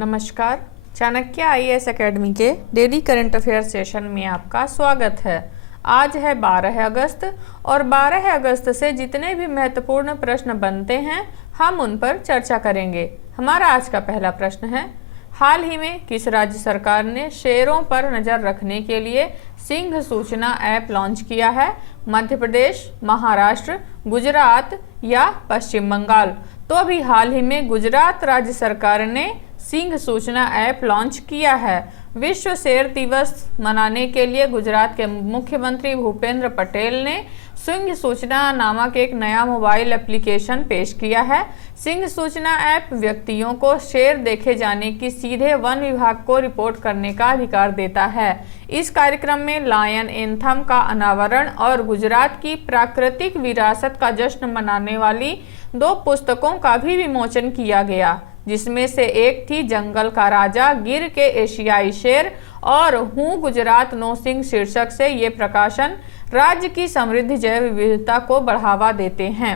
नमस्कार। Chanakya IAS academy के daily current affair session में आपका स्वागत है। आज है 12 अगस्त और 12 अगस्त से जितने भी महत्वपूर्ण प्रश्न बनते हैं हम उन पर चर्चा करेंगे। हमारा आज का पहला प्रश्न है, हाल ही में किस राज्य सरकार ने शेरों पर नज़र रखने के लिए सिंह सूचना ऐप लॉन्च किया है? मध्य प्रदेश, महाराष्ट्र, गुजरात या पश्चिम बंगाल? तो अभी हाल ही में गुजरात राज्य सरकार ने सिंह सूचना ऐप लॉन्च किया है। विश्व शेर दिवस मनाने के लिए गुजरात के मुख्यमंत्री भूपेंद्र पटेल ने सिंह सूचना नामक एक नया मोबाइल एप्लीकेशन पेश किया है। सिंह सूचना ऐप व्यक्तियों को शेर देखे जाने की सीधे वन विभाग को रिपोर्ट करने का अधिकार देता है। इस कार्यक्रम में लायन एंथम का अनावरण और गुजरात की प्राकृतिक विरासत का जश्न मनाने वाली 2 पुस्तकों का भी विमोचन किया गया, जिसमें से एक थी जंगल का राजा, गिर के एशियाई शेर और हूँ गुजरात नो सिंह शीर्षक से ये प्रकाशन राज्य की समृद्ध जैव विविधता को बढ़ावा देते हैं।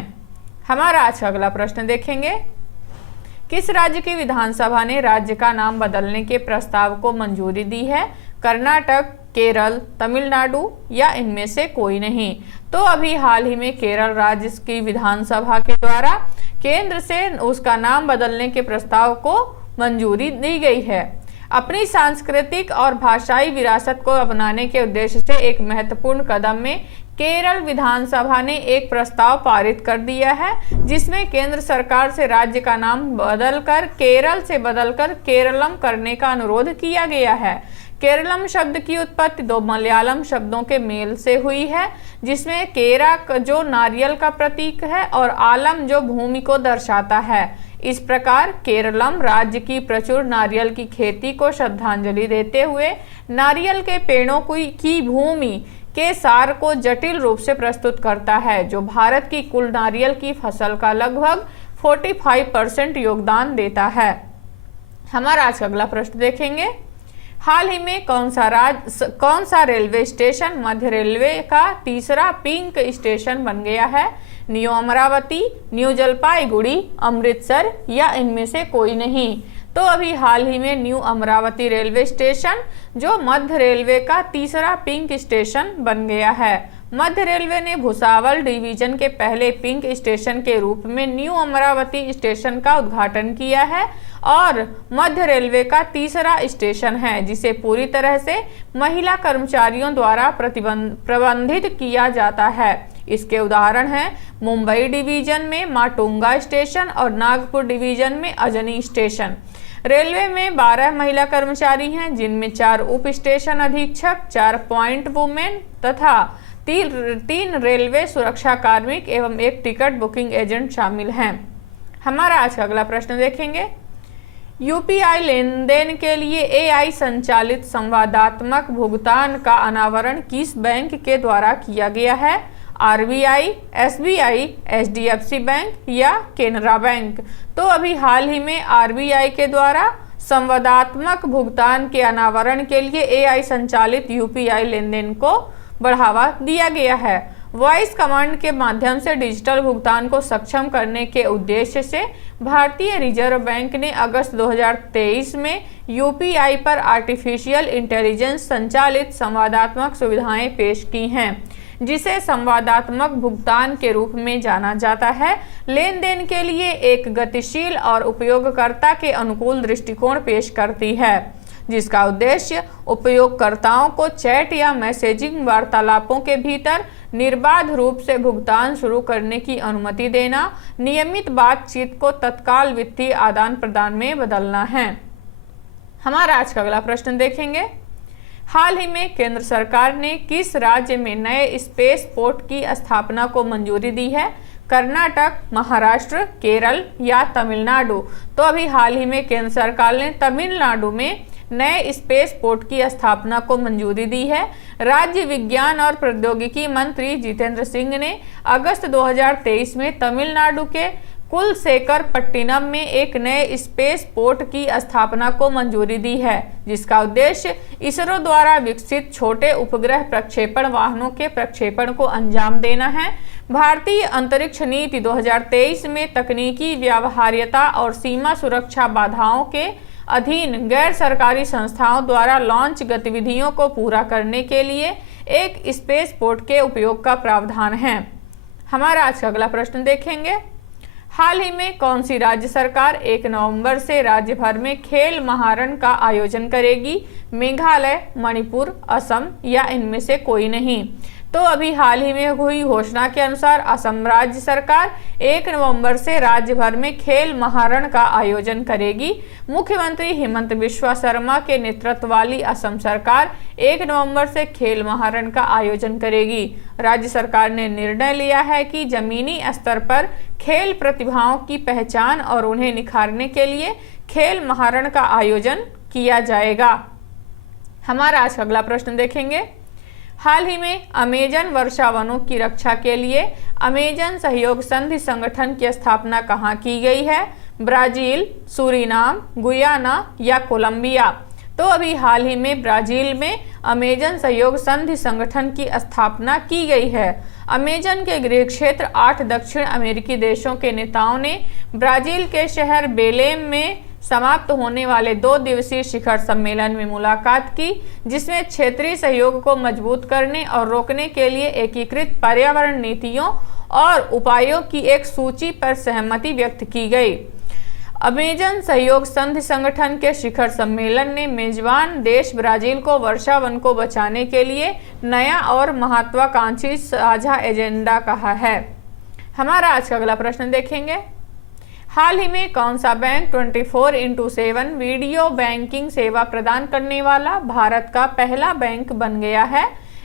हमारा आज का अगला प्रश्न देखेंगे, किस राज्य की विधानसभा ने राज्य का नाम बदलने के प्रस्ताव को मंजूरी दी है? कर्नाटक, केरल, तमिलनाडु या इनमें से कोई नहीं? तो अभी हाल ही में केरल राज्य की विधानसभा के द्वारा केंद्र से उसका नाम बदलने के प्रस्ताव को मंजूरी दी गई है। अपनी सांस्कृतिक और भाषाई विरासत को अपनाने के उद्देश्य से एक महत्वपूर्ण कदम में केरल विधानसभा ने एक प्रस्ताव पारित कर दिया है, जिसमें केंद्र सरकार से राज्य का नाम बदलकर केरल से बदलकर केरलम करने का अनुरोध किया गया है। केरलम शब्द की उत्पत्ति 2 मलयालम शब्दों के मेल से हुई है, जिसमें केरा जो नारियल का प्रतीक है और आलम जो भूमि को दर्शाता है। इस प्रकार केरलम राज्य की प्रचुर नारियल की खेती को श्रद्धांजलि देते हुए नारियल के पेड़ों की भूमि के सार को जटिल रूप से प्रस्तुत करता है, जो भारत की कुल नारियल की फसल का लगभग 45% योगदान देता है। हमारा आज का अगला प्रश्न देखेंगे, हाल ही में कौन सा रेलवे स्टेशन मध्य रेलवे का तीसरा पिंक स्टेशन बन गया है? न्यू अमरावती, न्यू जलपाईगुड़ी, अमृतसर या इनमें से कोई नहीं? तो अभी हाल ही में न्यू अमरावती रेलवे स्टेशन जो मध्य रेलवे का तीसरा पिंक स्टेशन बन गया है। मध्य रेलवे ने भुसावल डिवीजन के पहले पिंक स्टेशन के रूप में न्यू अमरावती स्टेशन का उद्घाटन किया है और मध्य रेलवे का तीसरा स्टेशन है, जिसे पूरी तरह से महिला कर्मचारियों द्वारा प्रबंधित किया जाता है। इसके उदाहरण हैं मुंबई डिवीजन में माटुंगा स्टेशन और नागपुर डिवीजन में अजनी स्टेशन। रेलवे में 12 महिला कर्मचारी हैं, जिनमें 4 उप स्टेशन अधीक्षक, 4 पॉइंट वुमेन तथा 3 रेलवे सुरक्षा कार्मिक एवं 1 टिकट बुकिंग एजेंट शामिल हैं। हमारा आज का अगला प्रश्न देखेंगे, यूपीआई लेन देन के लिए एआई संचालित संवादात्मक भुगतान का अनावरण किस बैंक के द्वारा किया गया है? आरबीआई, एसबीआई, एचडीएफसी बैंक या केनरा बैंक? तो अभी हाल ही में आरबीआई के द्वारा संवादात्मक भुगतान के अनावरण के लिए एआई संचालित यूपीआई लेन देन को बढ़ावा दिया गया है। वॉइस कमांड के माध्यम से डिजिटल भुगतान को सक्षम करने के उद्देश्य से भारतीय रिजर्व बैंक ने अगस्त 2023 में यूपीआई पर आर्टिफिशियल इंटेलिजेंस संचालित संवादात्मक सुविधाएं पेश की हैं, जिसे संवादात्मक भुगतान के रूप में जाना जाता है। लेन देन के लिए एक गतिशील और उपयोगकर्ता के अनुकूल दृष्टिकोण पेश करती है, जिसका उद्देश्य उपयोगकर्ताओं को चैट या मैसेजिंग वार्तालापों के भीतर निर्बाध रूप से भुगतान शुरू करने की अनुमति देना, नियमित बातचीत को तत्काल वित्तीय आदान प्रदान में बदलना है। हमारा आज का अगला प्रश्न देखेंगे, हाल ही में केंद्र सरकार ने किस राज्य में नए स्पेस पोर्ट की स्थापना को मंजूरी दी है? कर्नाटक, महाराष्ट्र, केरल या तमिलनाडु? तो अभी हाल ही में केंद्र सरकार ने तमिलनाडु में नए स्पेस पोर्ट की स्थापना को मंजूरी दी है। राज्य विज्ञान और प्रौद्योगिकी मंत्री जितेंद्र सिंह ने अगस्त 2023 में तमिलनाडु के कुलशेखरपट्टिनम में एक नए स्पेस पोर्ट की स्थापना को मंजूरी दी है, जिसका उद्देश्य इसरो द्वारा विकसित छोटे उपग्रह प्रक्षेपण वाहनों के प्रक्षेपण को अंजाम देना है। भारतीय अंतरिक्ष नीति 2023 में तकनीकी व्यावहार्यता और सीमा सुरक्षा बाधाओं के अधीन गैर सरकारी संस्थाओं द्वारा लॉन्च गतिविधियों को पूरा करने के लिए एक स्पेस पोर्ट के उपयोग का प्रावधान है। हमारा आज का अगला प्रश्न देखेंगे। हाल ही में कौन सी राज्य सरकार 1 नवंबर से राज्य भर में खेल महारण का आयोजन करेगी? मेघालय, मणिपुर, असम या इनमें से कोई नहीं? तो अभी हाल ही में हुई घोषणा के अनुसार असम राज्य सरकार 1 नवंबर से राज्य भर में खेल महारण का आयोजन करेगी। मुख्यमंत्री हिमंत बिस्वा शर्मा के नेतृत्व वाली असम सरकार 1 नवंबर से खेल महारण का आयोजन करेगी। राज्य सरकार ने निर्णय लिया है कि जमीनी स्तर पर खेल प्रतिभाओं की पहचान और उन्हें निखारने के लिए खेल महारण का आयोजन किया जाएगा। हमारा आज का अगला प्रश्न देखेंगे। हाल ही में अमेजन वर्षावनों की रक्षा के लिए अमेजन सहयोग संधि संगठन की स्थापना कहाँ की गई है? ब्राजील, सूरीनाम, गुयाना या कोलंबिया? तो अभी हाल ही में ब्राजील में अमेजन सहयोग संधि संगठन की स्थापना की गई है। अमेजन के गृह क्षेत्र 8 दक्षिण अमेरिकी देशों के नेताओं ने ब्राजील के शहर बेलेम में समाप्त होने वाले 2 दिवसीय शिखर सम्मेलन में मुलाकात की, जिसमें क्षेत्रीय सहयोग को मजबूत करने और रोकने के लिए एकीकृत पर्यावरण नीतियों और उपायों की एक सूची पर सहमति व्यक्त की गई। अमेजन सहयोग संधि संगठन के शिखर सम्मेलन ने मेजबान देश ब्राजील को वर्षावन को बचाने के लिए नया और महत्वाकांक्षी साझा एजेंडा कहा है। हमारा आज का अगला प्रश्न देखेंगे। हाल ही में कौन सा बैंक 24x7 वीडियो बैंकिंग सेवा प्रदान करने वाला भारत का पहला बैंक बन गया है?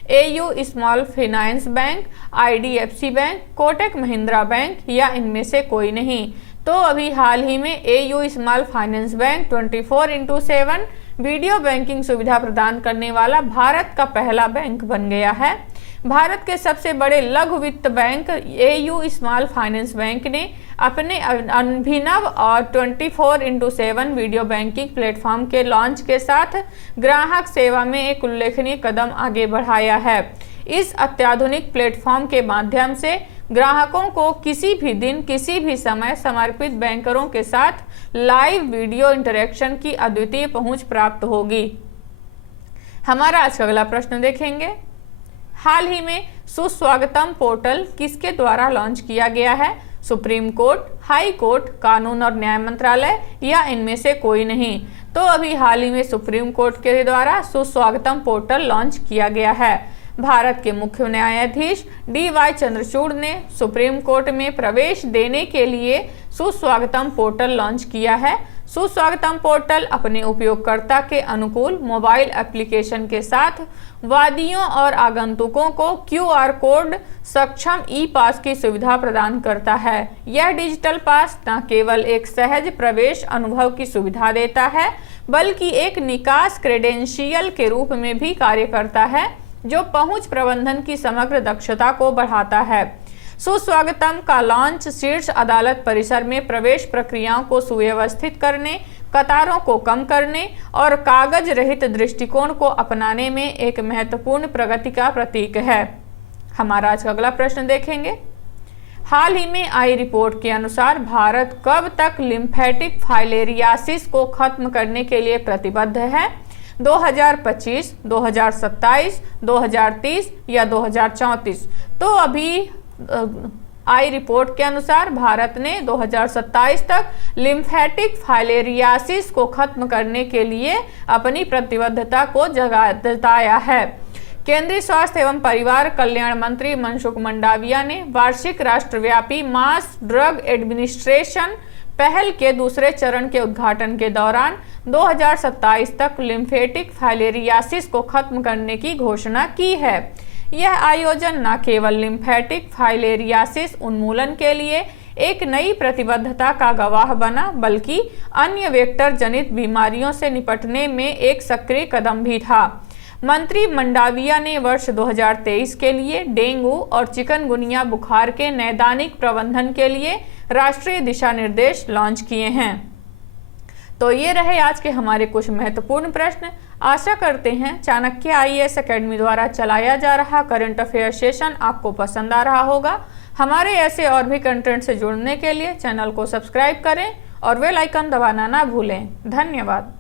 AU small finance bank, IDFC bank, Kotak Mahindra bank या इनमें से कोई नहीं? तो अभी हाल ही में AU small finance bank 24x7 video banking सुविधा प्रदान करने वाला भारत का पहला बैंक बन गया है। भारत के सबसे बड़े लघु वित्त bank AU small finance bank ने अपने अभिनव और 24x7 वीडियो बैंकिंग प्लेटफॉर्म के लॉन्च के साथ ग्राहक सेवा में एक उल्लेखनीय कदम आगे बढ़ाया है। इस अत्याधुनिक प्लेटफॉर्म के माध्यम से ग्राहकों को किसी भी दिन किसी भी समय समर्पित बैंकरों के साथ लाइव वीडियो इंटरेक्शन की अद्वितीय पहुंच प्राप्त होगी। हमारा आज का अगला प्रश्न देखेंगे। हाल ही में सुस्वागतम पोर्टल किसके द्वारा लॉन्च किया गया है? सुप्रीम कोर्ट, हाई कोर्ट, कानून और न्याय मंत्रालय या इनमें से कोई नहीं? तो अभी हाल ही में सुप्रीम कोर्ट के द्वारा सुस्वागतम पोर्टल लॉन्च किया गया है। भारत के मुख्य न्यायाधीश DY चंद्रचूड़ ने सुप्रीम कोर्ट में प्रवेश देने के लिए सुस्वागतम पोर्टल लॉन्च किया है। सुस्वागतम पोर्टल अपने उपयोगकर्ता के अनुकूल मोबाइल एप्लीकेशन के साथ वादियों और आगंतुकों को QR कोड सक्षम ई-पास की सुविधा प्रदान करता है। यह डिजिटल पास न केवल एक सहज प्रवेश अनुभव की सुविधा देता है, बल्कि एक निकास क्रेडेंशियल के रूप में भी कार्य करता है, जो पहुंच प्रबंधन की समग्र दक्षता को बढ़ाता है। सुस्वागतम का लॉन्च शीर्ष अदालत परिसर में प्रवेश प्रक्रियाओं को सुव्यवस्थित करने, कतारों को कम करने और कागज रहित दृष्टिकोण को अपनाने में एक महत्वपूर्ण प्रगति का प्रतीक है। हमारा आज का अगला प्रश्न देखेंगे। हाल ही में आई रिपोर्ट के अनुसार भारत कब तक लिम्फेटिक फाइलेरियासिस को खत्म करने के लिए प्रतिबद्ध है? 2025, 2027, 2030 या 2034? तो अभी आई रिपोर्ट के अनुसार भारत ने 2027 तक लिम्फेटिक फाइलेरियासिस को खत्म करने के लिए अपनी प्रतिबद्धता को जताया है। केंद्रीय स्वास्थ्य एवं परिवार कल्याण मंत्री मनसुख मंडाविया ने वार्षिक राष्ट्रव्यापी मास ड्रग एडमिनिस्ट्रेशन पहल के दूसरे चरण के उद्घाटन के दौरान 2027 तक लिम्फेटिक फाइलेरियासिस को खत्म करने की घोषणा की है। यह आयोजन न केवल लिम्फेटिक फाइलेरियासिस उन्मूलन के लिए एक नई प्रतिबद्धता का गवाह बना, बल्कि अन्य वेक्टर जनित बीमारियों से निपटने में एक सक्रिय कदम भी था। मंत्री मंडाविया ने वर्ष 2023 के लिए डेंगू और चिकनगुनिया बुखार के नैदानिक प्रबंधन के लिए राष्ट्रीय दिशा निर्देश लॉन्च किए हैं। तो ये रहे आज के हमारे कुछ महत्वपूर्ण प्रश्न। आशा करते हैं चाणक्य IAS एकेडमी द्वारा चलाया जा रहा करंट अफेयर सेशन आपको पसंद आ रहा होगा। हमारे ऐसे और भी कंटेंट से जुड़ने के लिए चैनल को सब्सक्राइब करें और बेल आइकन दबाना ना भूलें। धन्यवाद।